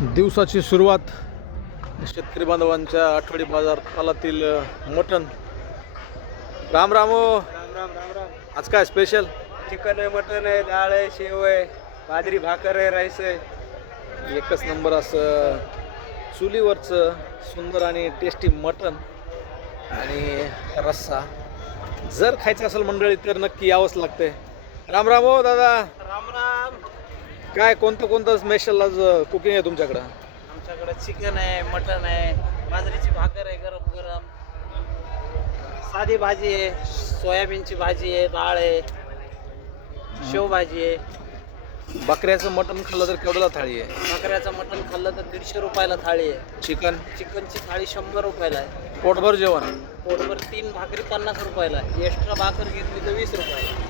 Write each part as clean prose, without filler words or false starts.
दिवसाची सुरुवात शेतकरी बांधवांच्या आठवडी बाजारातील मटण. राम राम हो. राम राम राम राम. आज काय स्पेशल? चिकन आहे, मटन आहे, डाळ आहे, शेव आहे, बाजरी भाकर आहे, राईस आहे. एकच नंबर असं चुलीवरचं सुंदर आणि टेस्टी मटण आणि रस्सा. जर खायचं असेल मंडळी तर नक्की यावंच लागते. राम राम हो दादा. राम राम. काय कोणतं स्पेशल आज कुकिंग आहे तुमच्याकडं? आमच्याकडे चिकन आहे, मटन आहे, बाजरीची भाकर आहे गरम गरम, साधी भाजी आहे, सोयाबीनची भाजी आहे, डाळ आहे, शेवभाजी आहे. बकऱ्याचं मटण खाल्लं तर केवढ्याला थाळी आहे? बकऱ्याचं मटण खाल्लं तर 150 रुपयाला थाळी आहे. चिकनची थाळी 100 रुपयाला आहे. पोटभर जेवण. पोटभर 3 भाकरी 50 रुपयाला आहे. एक्स्ट्रा भाकर घेतली तर 20 रुपयाला.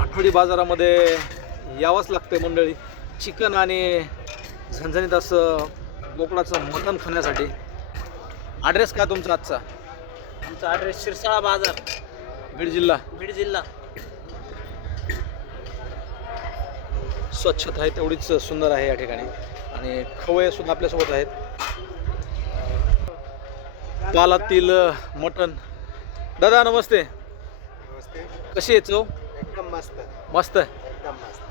आठवडी बाजारामध्ये यावंच लागते मंडळी. चिकन आणि झणझणीत असं बोकडाचं मटण खाण्यासाठी. ॲड्रेस काय तुमचा आजचा? आमचा ॲड्रेस शिरसाळा बाजार, बीड जिल्हा. बीड जिल्हा. स्वच्छता आहे तेवढीच सुंदर आहे या ठिकाणी आणि खवय्ये सुद्धा आपल्यासोबत आहेत. पालातील मटण. दादा नमस्ते. नमस्ते. कशी आहे चव? एकदम मस्त. मस्त. एकदम मस्त.